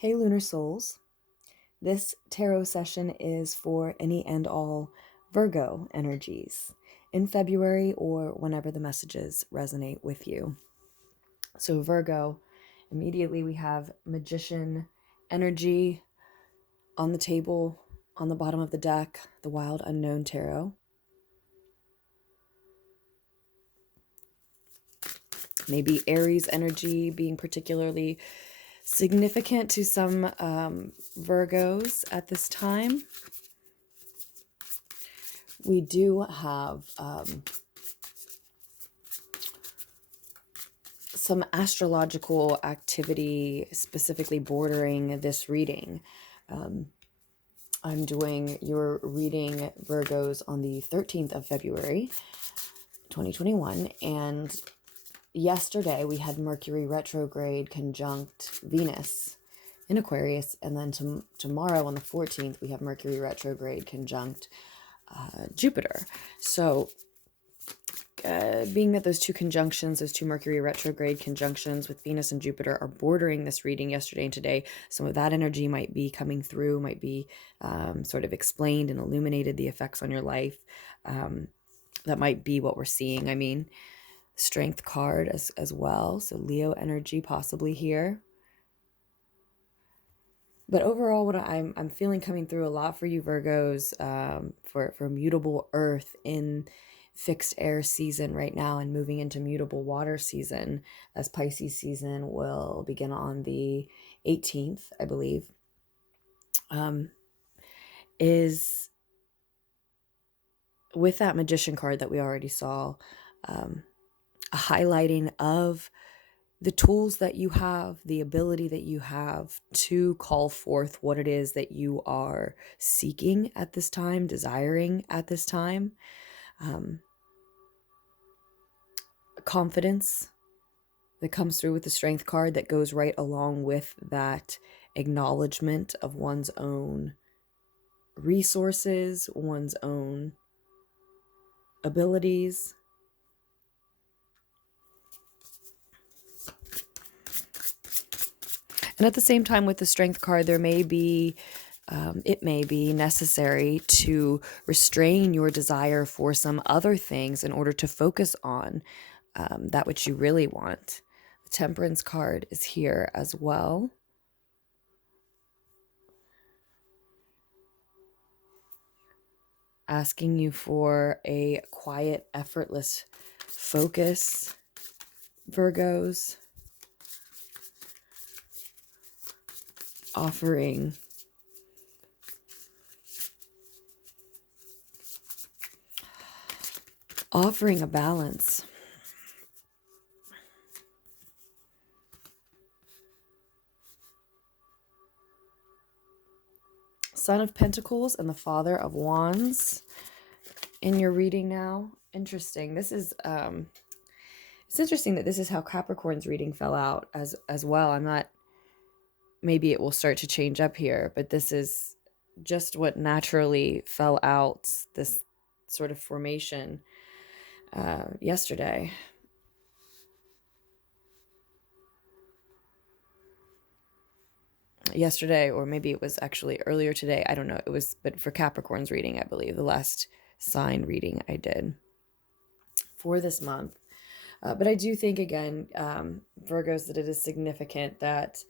Hey Lunar Souls, this tarot session is for any and all Virgo energies in February or whenever the messages resonate with you. So Virgo, immediately we have Magician energy on the table, on the bottom of the deck, the Wild Unknown Tarot. Maybe Aries energy being particularly significant to some Virgos at this time. We do have some astrological activity specifically bordering this reading. I'm doing your reading, Virgos, on the 13th of February, 2021, and yesterday we had Mercury retrograde conjunct Venus in Aquarius, and then tomorrow on the 14th we have Mercury retrograde conjunct Jupiter. So being that those two conjunctions, those two Mercury retrograde conjunctions with Venus and Jupiter are bordering this reading yesterday and today, some of that energy might be coming through, might be sort of explained and illuminated the effects on your life. That might be what we're seeing. I mean, Strength card as well. So Leo energy possibly here. But overall, what I'm feeling coming through a lot for you Virgos, for mutable earth in fixed air season right now and moving into mutable water season, as Pisces season will begin on the 18th, I believe, is with that Magician card that we already saw, a highlighting of the tools that you have, the ability that you have to call forth what it is that you are seeking at this time, desiring at this time. Confidence that comes through with the Strength card that goes right along with that acknowledgement of one's own resources, one's own abilities. And at the same time with the Strength card, there may be, it may be necessary to restrain your desire for some other things in order to focus on that which you really want. The Temperance card is here as well. Asking you for a quiet, effortless focus, Virgos. Offering a balance. Son of Pentacles and the Father of Wands in your reading now. Interesting. This is it's interesting that this is how Capricorn's reading fell out as well. I'm not, maybe it will start to change up here, but this is just what naturally fell out, this sort of formation yesterday. Or maybe it was actually earlier today. I don't know. It was, but for Capricorn's reading, I believe, the last sign reading I did for this month. But I do think, again, Virgos, that it is significant that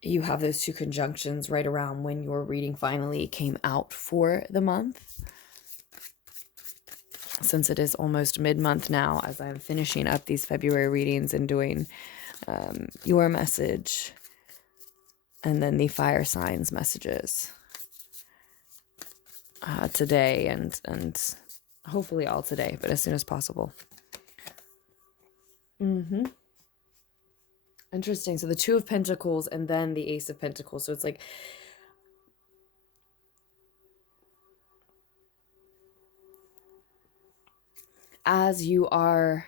you have those two conjunctions right around when your reading finally came out for the month. Since it is almost mid-month now, as I'm finishing up these February readings and doing your message and then the fire signs messages today and hopefully all today, but as soon as possible. Interesting. So the Two of Pentacles and then the Ace of Pentacles. So it's like as you are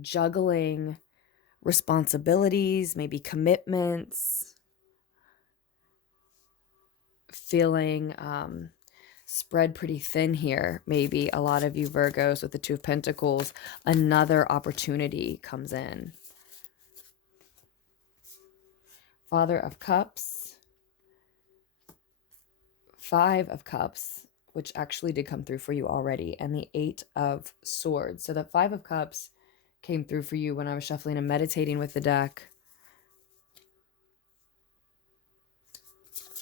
juggling responsibilities, maybe commitments, feeling spread pretty thin here. Maybe a lot of you Virgos with the Two of Pentacles, another opportunity comes in Father of Cups, Five of Cups, which actually did come through for you already, and the Eight of Swords. So the Five of Cups came through for you when I was shuffling and meditating with the deck.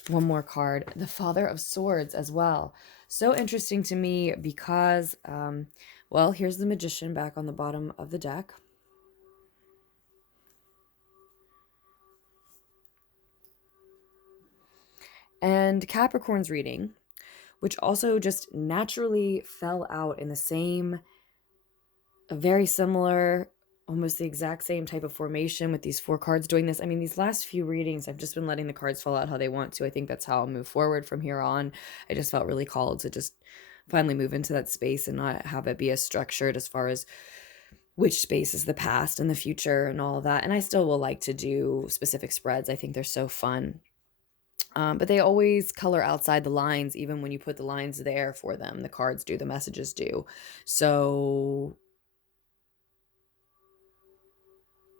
One more card, the Father of Swords as well. So interesting to me because, well, here's the Magician back on the bottom of the deck. And Capricorn's reading, which also just naturally fell out in the same, a very similar, almost the exact same type of formation with these four cards doing this. I mean, these last few readings, I've just been letting the cards fall out how they want to. I think that's how I'll move forward from here on. I just felt really called to just finally move into that space and not have it be as structured as far as which space is the past and the future and all of that. And I still will like to do specific spreads. I think they're so fun. But they always color outside the lines, even when you put the lines there for them. The cards do, the messages do. So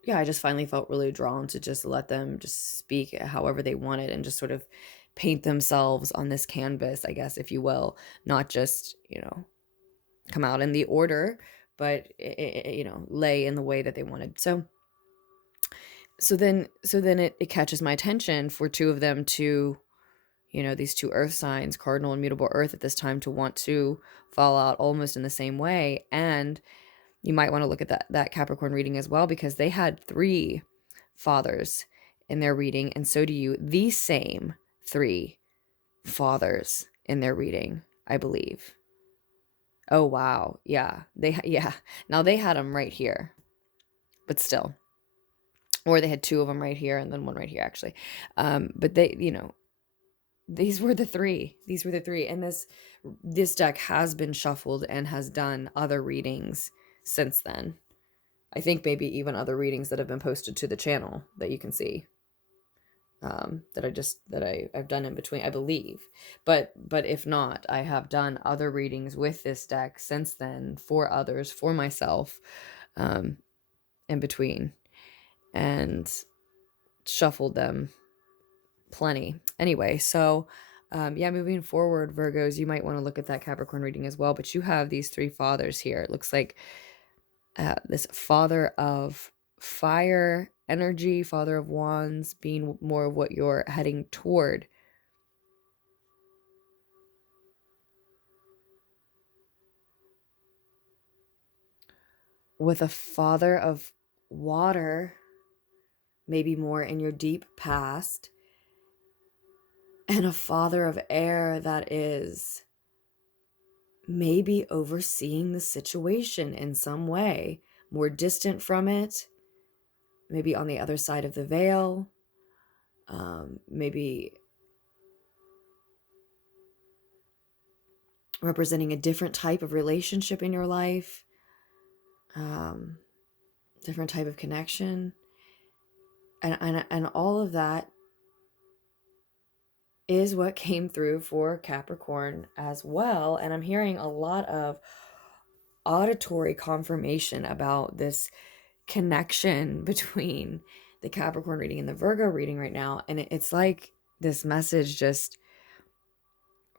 yeah, I just finally felt really drawn to just let them just speak however they wanted and just sort of paint themselves on this canvas, I guess, if you will, not just, come out in the order, but, lay in the way that they wanted. So then it catches my attention for two of them to, these two earth signs, cardinal and mutable earth at this time, to want to fall out almost in the same way. And you might want to look at that Capricorn reading as well, because they had 3 fathers in their reading, and so do you. The same 3 fathers in their reading, I believe. Oh wow, yeah, Now they had them right here, but still, or they had 2 of them right here and then one right here, actually. But they, these were the 3. These were the 3, and this deck has been shuffled and has done other readings since then. I think maybe even other readings that have been posted to the channel that you can see, that I've done in between, I believe. But if not, I have done other readings with this deck since then for others, for myself, in between, and shuffled them plenty. Anyway, so moving forward, Virgos, you might want to look at that Capricorn reading as well. But you have these 3 fathers here. It looks like this Father of Fire energy, Father of Wands, being more of what you're heading toward. With a Father of Water, maybe more in your deep past. And a Father of Air that is maybe overseeing the situation in some way, more distant from it, maybe on the other side of the veil, maybe representing a different type of relationship in your life, different type of connection, and all of that is what came through for Capricorn as well. And I'm hearing a lot of auditory confirmation about this connection between the Capricorn reading and the Virgo reading right now. And it's like this message just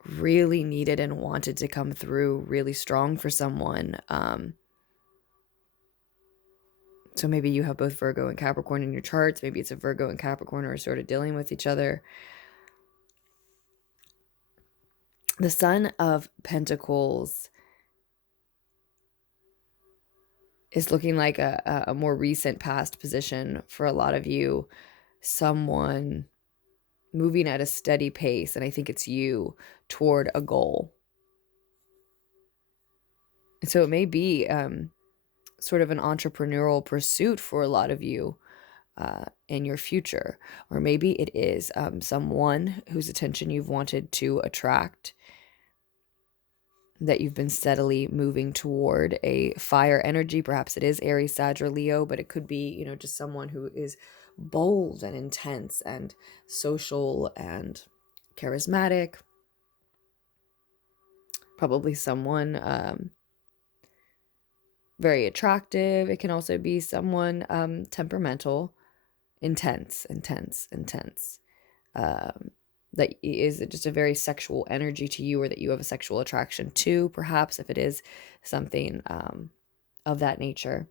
really needed and wanted to come through really strong for someone. So maybe you have both Virgo and Capricorn in your charts. Maybe it's a Virgo and Capricorn are sort of dealing with each other. The Son of Pentacles is looking like a more recent past position for a lot of you. Someone moving at a steady pace, and I think it's you, toward a goal. And so it may be sort of an entrepreneurial pursuit for a lot of you in your future. Or maybe it is someone whose attention you've wanted to attract, that you've been steadily moving toward, a fire energy. Perhaps it is Aries, Sag, or Leo, but it could be, just someone who is bold and intense and social and charismatic. Probably someone very attractive. It can also be someone temperamental intense. That is it just a very sexual energy to you, or that you have a sexual attraction to, perhaps, if it is something of that nature.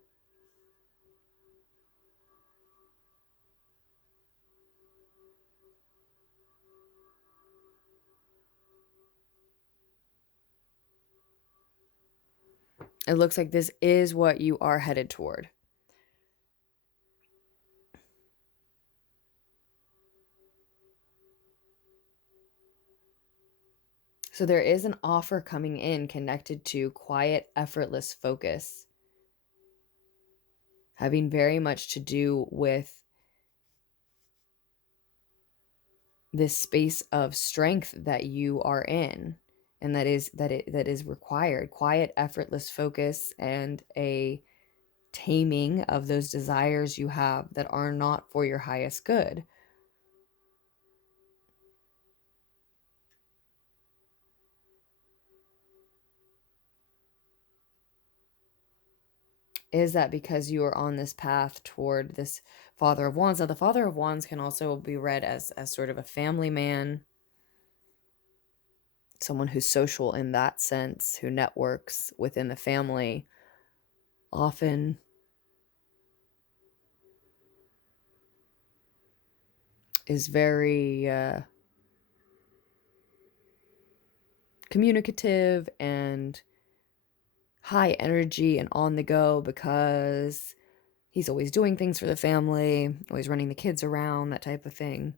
It looks like this is what you are headed toward. So there is an offer coming in connected to quiet, effortless focus, having very much to do with this space of strength that you are in, and that is required. Quiet, effortless focus, and a taming of those desires you have that are not for your highest good. Is that because you are on this path toward this Father of Wands? Now, the Father of Wands can also be read as sort of a family man, someone who's social in that sense, who networks within the family, often is very communicative and high energy and on the go, because he's always doing things for the family, always running the kids around, that type of thing.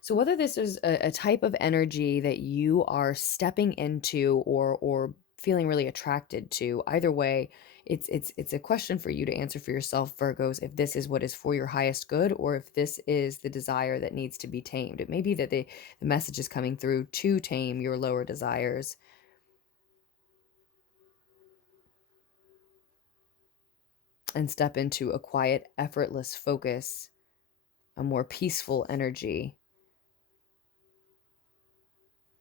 So whether this is a type of energy that you are stepping into, or feeling really attracted to, either way, it's a question for you to answer for yourself, Virgos, if this is what is for your highest good, or if this is the desire that needs to be tamed. It may be that the message is coming through to tame your lower desires, and step into a quiet, effortless focus, a more peaceful energy,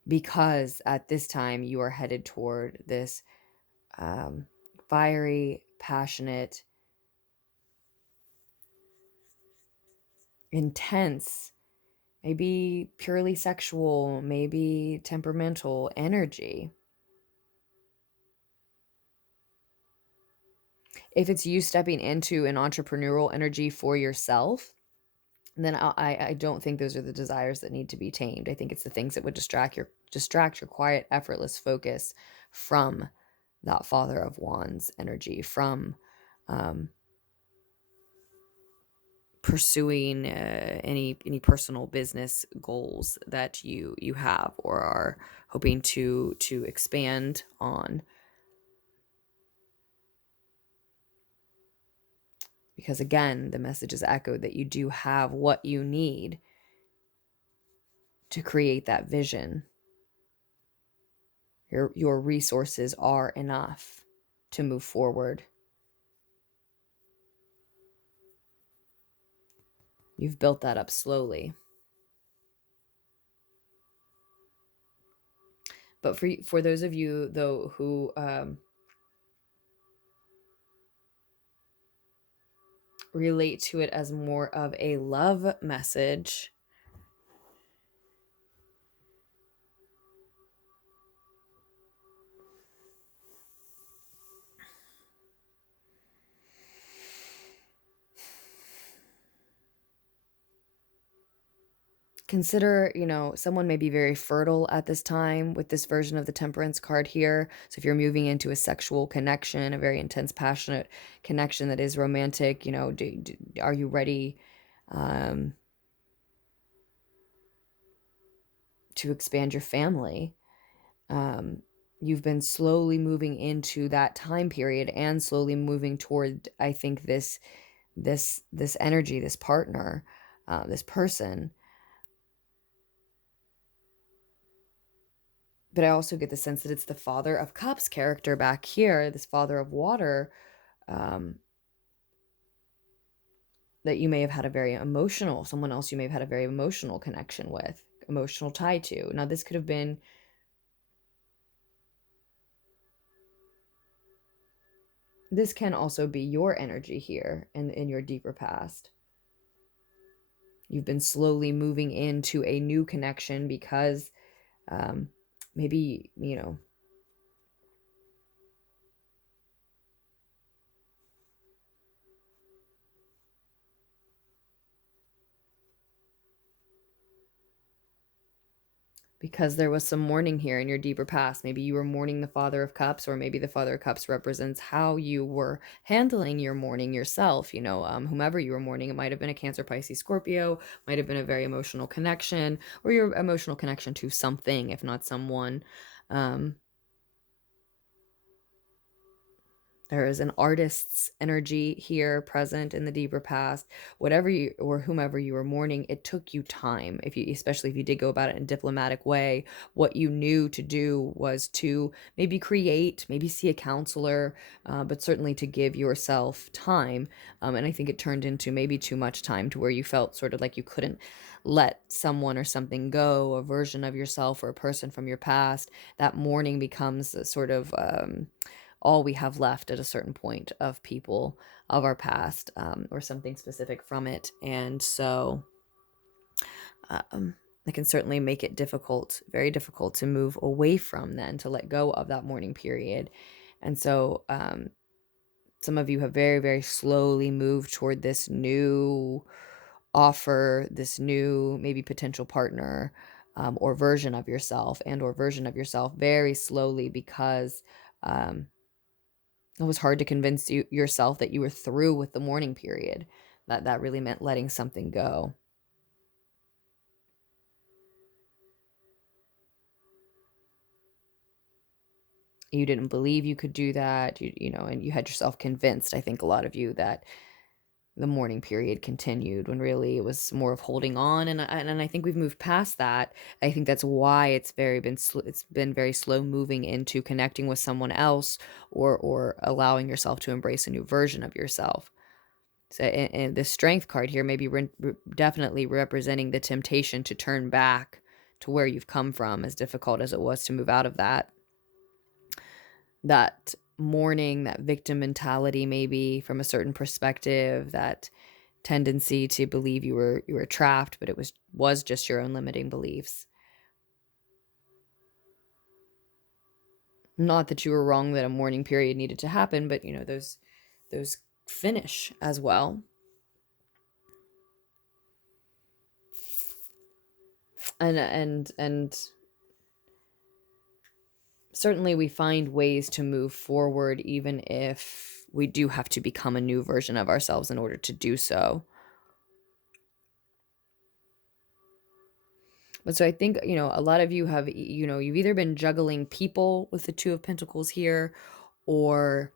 because at this time you are headed toward this fiery, passionate, intense, maybe purely sexual, maybe temperamental energy. If it's you stepping into an entrepreneurial energy for yourself, then I don't think those are the desires that need to be tamed. I think it's the things that would distract your quiet, effortless focus from that Father of Wands energy, from pursuing any personal business goals that you have or are hoping to expand on. Because again, the message is echoed that you do have what you need to create that vision. Your resources are enough to move forward. You've built that up slowly. But for those of you, though, who relate to it as more of a love message, consider, someone may be very fertile at this time with this version of the Temperance card here. So if you're moving into a sexual connection, a very intense, passionate connection that is romantic, are you ready to expand your family? You've been slowly moving into that time period and slowly moving toward, I think, this energy, this partner, this person. But I also get the sense that it's the Father of Cups character back here, this Father of Water, that you may have had a very emotional, someone else you may have had a very emotional connection with, emotional tie to. Now, this could have been this can also be your energy here in your deeper past. You've been slowly moving into a new connection because maybe, you know, because there was some mourning here in your deeper past. Maybe you were mourning the Father of Cups, or maybe the Father of Cups represents how you were handling your mourning yourself. You know, whomever you were mourning, it might have been a Cancer, Pisces, Scorpio, might have been a very emotional connection, or your emotional connection to something, if not someone. There is an artist's energy here present in the deeper past. Whatever you or whomever you were mourning, it took you time. If you, especially if you did go about it in a diplomatic way, what you knew to do was to maybe create, maybe see a counselor, but certainly to give yourself time. And I think it turned into maybe too much time, to where you felt sort of like you couldn't let someone or something go, a version of yourself or a person from your past. That mourning becomes a sort of all we have left at a certain point of people of our past, or something specific from it. And so it can certainly make it difficult, very difficult, to move away from then, to let go of that mourning period. And so some of you have very, very slowly moved toward this new offer, this new maybe potential partner, or version of yourself, very slowly, because it was hard to convince yourself that you were through with the mourning period. That really meant letting something go. You didn't believe you could do that, you know, and you had yourself convinced, I think a lot of you, that the mourning period continued, when really it was more of holding on. And I think we've moved past that. I think that's why it's been very slow moving into connecting with someone else, or allowing yourself to embrace a new version of yourself. So, and the strength card here may be definitely representing the temptation to turn back to where you've come from, as difficult as it was to move out of that mourning, that victim mentality, maybe from a certain perspective, that tendency to believe you were trapped, but it was just your own limiting beliefs. Not that you were wrong that a mourning period needed to happen, but you know, those finish as well. And certainly we find ways to move forward, even if we do have to become a new version of ourselves in order to do so. But so I think, you know, a lot of you have, you know, you've either been juggling people with the Two of Pentacles here, or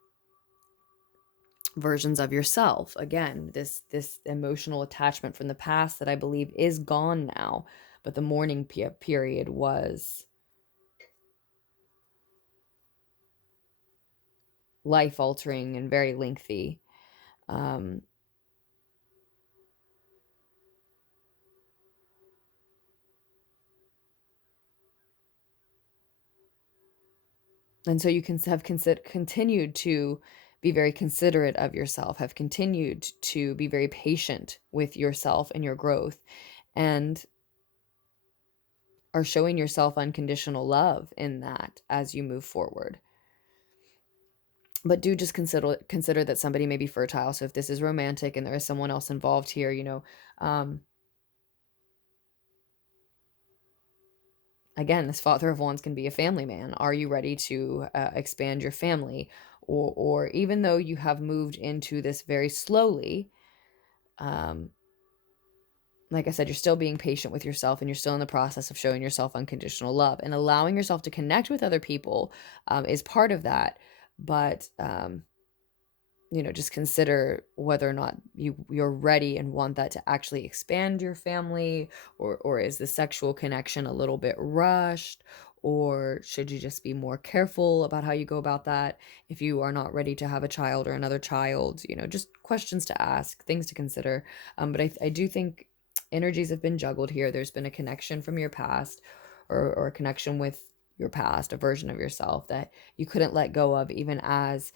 versions of yourself. Again, this emotional attachment from the past that I believe is gone now, but the mourning period was life altering and very lengthy. And so you can have continued to be very considerate of yourself, have continued to be very patient with yourself and your growth, and are showing yourself unconditional love in that as you move forward. But do just consider that somebody may be fertile. So if this is romantic and there is someone else involved here, you know, again, this Father of Wands can be a family man. Are you ready to expand your family? Or even though you have moved into this very slowly, like I said, you're still being patient with yourself, and you're still in the process of showing yourself unconditional love, and allowing yourself to connect with other people is part of that. But you know, just consider whether or not you're ready and want that to actually expand your family, or is the sexual connection a little bit rushed, Or should you just be more careful about how you go about that if you are not ready to have a child or another child? Just questions to ask, things to consider. But I do think energies have been juggled here. There's been a connection from your past, or a connection with your past, a version of yourself that you couldn't let go of, even as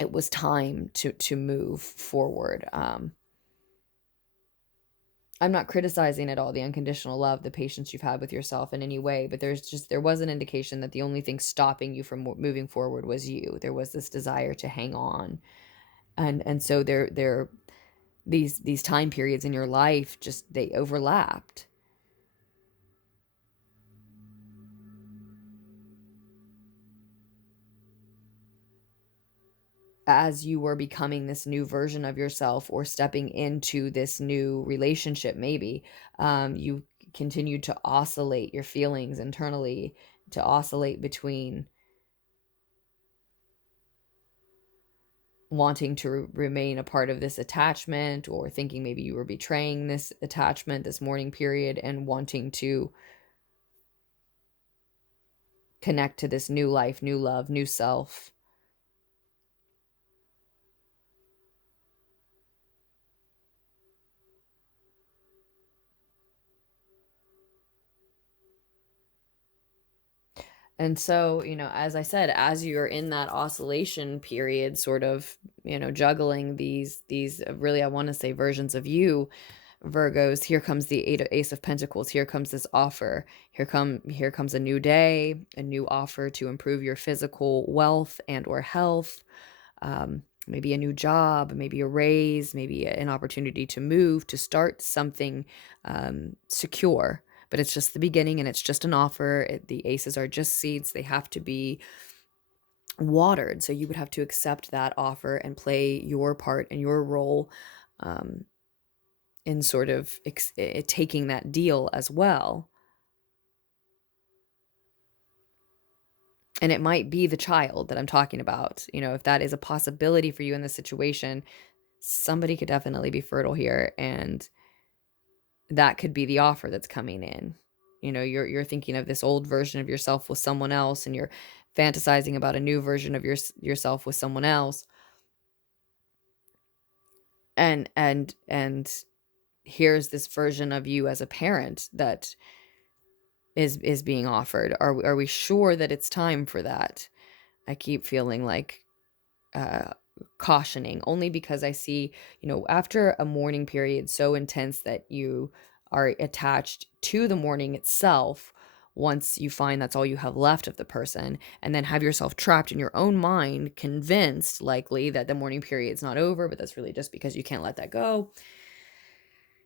it was time to move forward. I'm not criticizing at all the unconditional love, the patience you've had with yourself in any way, but there was an indication that the only thing stopping you from moving forward was you. There was this desire to hang on. And so these time periods in your life, just they overlapped. As you were becoming this new version of yourself, or stepping into this new relationship, maybe you continued to oscillate your feelings internally, to oscillate between wanting to remain a part of this attachment, or thinking maybe you were betraying this attachment, this mourning period, and wanting to connect to this new life, new love, new self. And so, as I said, as you're in that oscillation period, sort of, juggling these really, I want to say, versions of you, Virgos, here comes the Ace of Pentacles. Here comes this offer. Here comes a new day, a new offer to improve your physical wealth and or health. Maybe a new job, maybe a raise, maybe an opportunity to move, to start something secure. But it's just the beginning, and it's just an offer. The aces are just seeds. They have to be watered. So you would have to accept that offer and play your part and your role in sort of taking that deal as well. And it might be the child that I'm talking about. If that is a possibility for you in this situation, somebody could definitely be fertile here, and that could be the offer that's coming in. You're thinking of this old version of yourself with someone else, and you're fantasizing about a new version of yourself with someone else. And here's this version of you as a parent that is being offered. Are we sure that it's time for that? I keep feeling like cautioning, only because I see, after a mourning period so intense that you are attached to the mourning itself, once you find that's all you have left of the person, and then have yourself trapped in your own mind, convinced likely that the mourning period's not over, but that's really just because you can't let that go.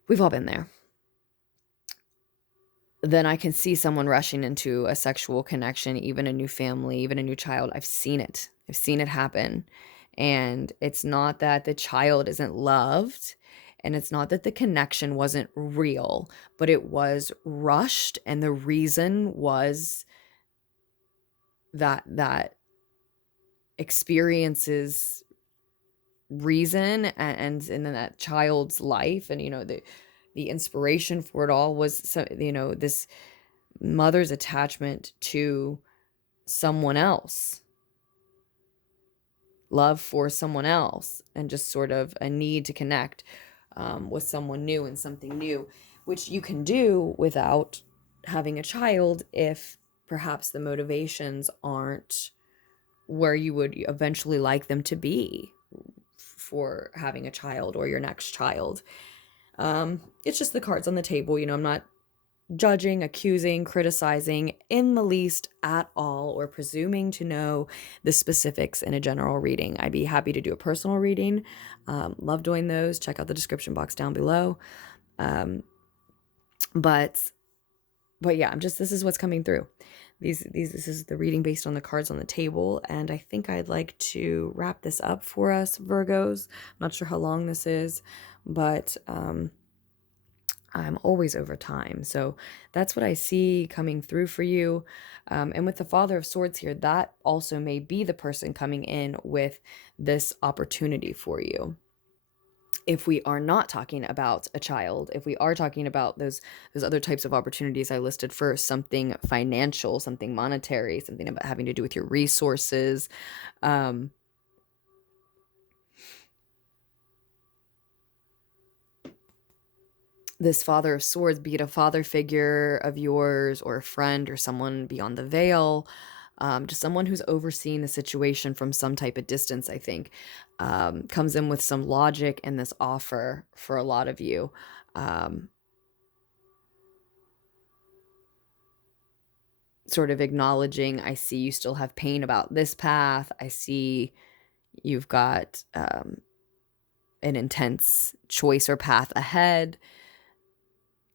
We've all been there. Then I can see someone rushing into a sexual connection, even a new family, even a new child. I've seen it happen. And it's not that the child isn't loved, and it's not that the connection wasn't real, but it was rushed. And the reason was that experience's reason, and then that child's life, and the inspiration for it all was this mother's attachment to someone else, love for someone else, and just sort of a need to connect with someone new and something new, which you can do without having a child if perhaps the motivations aren't where you would eventually like them to be for having a child or your next child. It's just the cards on the table. I'm not judging, accusing, criticizing in the least at all, or presuming to know the specifics in a general reading. I'd be happy to do a personal reading. Love doing those. Check out the description box down below. But yeah, this is what's coming through. This is the reading based on the cards on the table, and I think I'd like to wrap this up for us, Virgos. I'm not sure how long this is, but I'm always over time. So that's what I see coming through for you. And with the Father of Swords here, that also may be the person coming in with this opportunity for you. If we are not talking about a child, if we are talking about those other types of opportunities I listed first, something financial, something monetary, something about having to do with your resources, this Father of Swords, be it a father figure of yours or a friend or someone beyond the veil, just someone who's overseeing the situation from some type of distance, I think, comes in with some logic in this offer for a lot of you. Sort of acknowledging, I see you still have pain about this path. I see you've got an intense choice or path ahead.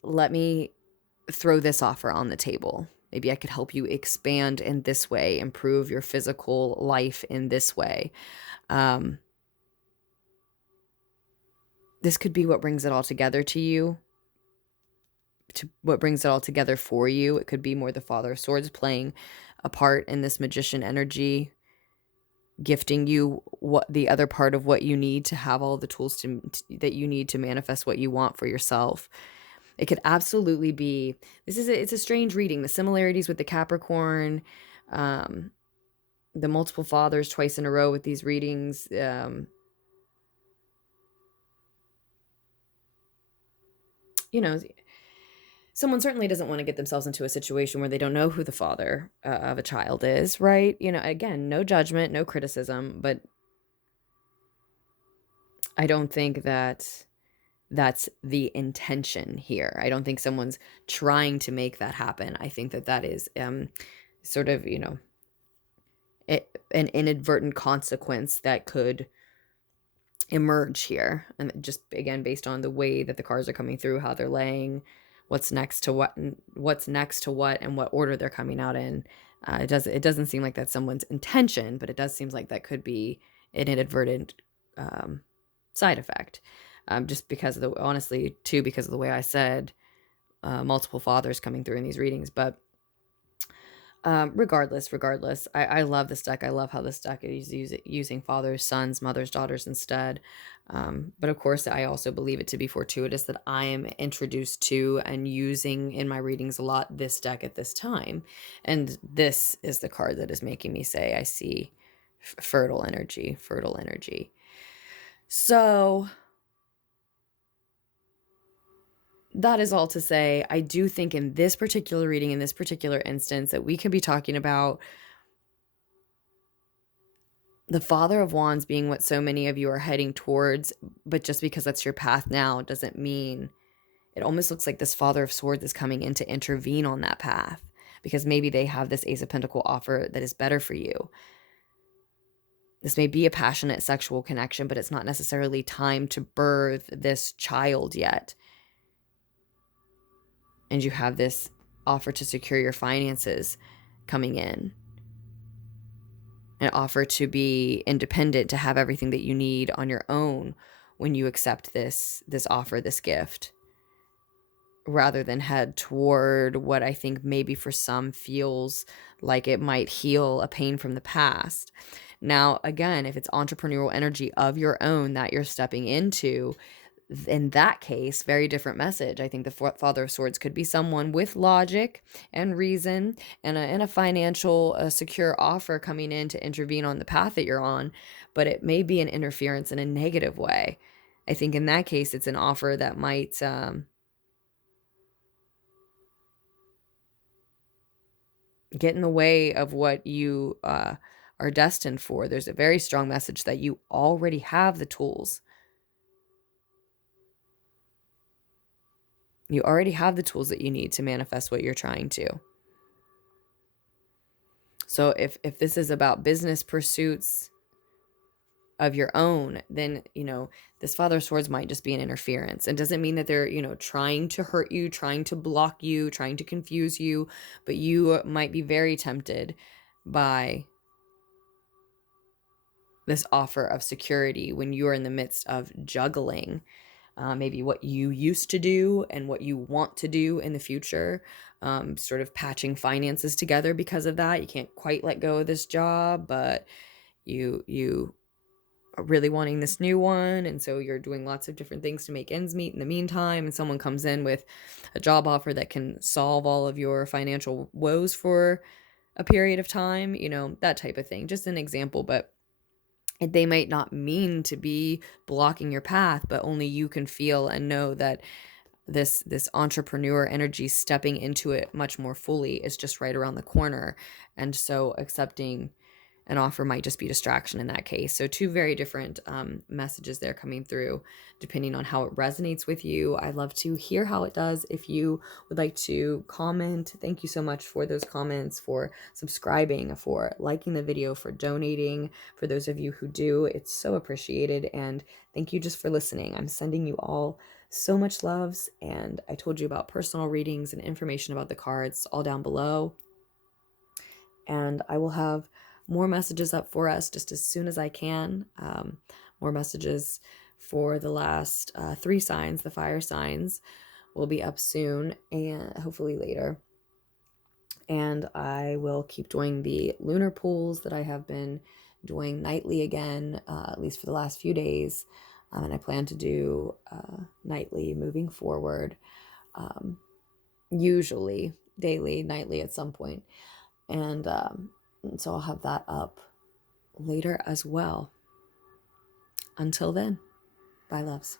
Let me throw this offer on the table. Maybe I could help you expand in this way, improve your physical life in this way. This could be what brings it all together to you, what brings it all together for you. It could be more the Father of Swords playing a part in this magician energy, gifting you what the other part of what you need to have all the tools that you need to manifest what you want for yourself. It could absolutely be, it's a strange reading. The similarities with the Capricorn, the multiple fathers twice in a row with these readings. Someone certainly doesn't want to get themselves into a situation where they don't know who the father of a child is, right? Again, no judgment, no criticism, but I don't think that that's the intention here. I don't think someone's trying to make that happen. I think that is sort of, an inadvertent consequence that could emerge here. And just, again, based on the way that the cards are coming through, how they're laying, what's next to what, and what order they're coming out in. It doesn't seem like that's someone's intention, but it does seem like that could be an inadvertent side effect. Just because of because of the way I said multiple fathers coming through in these readings. But regardless, I love this deck. I love how this deck is using fathers, sons, mothers, daughters instead. But of course, I also believe it to be fortuitous that I am introduced to and using in my readings a lot this deck at this time. And this is the card that is making me say, I see fertile energy. So that is all to say, I do think in this particular reading, in this particular instance, that we could be talking about the Father of Wands being what so many of you are heading towards, but just because that's your path now doesn't mean, it almost looks like this Father of Swords is coming in to intervene on that path, because maybe they have this Ace of Pentacle offer that is better for you. This may be a passionate sexual connection, but it's not necessarily time to birth this child yet. And you have this offer to secure your finances coming in. An offer to be independent, to have everything that you need on your own when you accept this offer, this gift, rather than head toward what I think maybe for some feels like it might heal a pain from the past. Now, again, if it's entrepreneurial energy of your own that you're stepping into, in that case, very different message. I think the Father of Swords could be someone with logic and reason and a financial secure offer coming in to intervene on the path that you're on, but it may be an interference in a negative way. I think in that case, it's an offer that might get in the way of what you are destined for. There's a very strong message that you already have the tools. You already have the tools that you need to manifest what you're trying to. So if this is about business pursuits of your own, then, this Father of Swords might just be an interference. It doesn't mean that they're, trying to hurt you, trying to block you, trying to confuse you, but you might be very tempted by this offer of security when you are in the midst of juggling maybe what you used to do and what you want to do in the future, sort of patching finances together because of that. You can't quite let go of this job, but you really wanting this new one, and so you're doing lots of different things to make ends meet in the meantime, and someone comes in with a job offer that can solve all of your financial woes for a period of time, you know, that type of thing. Just an example, but they might not mean to be blocking your path, but only you can feel and know that this entrepreneur energy stepping into it much more fully is just right around the corner. And so accepting an offer might just be distraction in that case. So two very different messages there coming through depending on how it resonates with you. I'd love to hear how it does. If you would like to comment, thank you so much for those comments, for subscribing, for liking the video, for donating. For those of you who do, it's so appreciated. And thank you just for listening. I'm sending you all so much loves, and I told you about personal readings and information about the cards all down below. And I will have more messages up for us just as soon as I can. More messages for the last 3 signs, the fire signs, will be up soon and hopefully later. And I will keep doing the lunar pools that I have been doing nightly again, at least for the last few days. And I plan to do nightly moving forward, usually daily, nightly at some point. And so I'll have that up later as well. Until then, bye loves.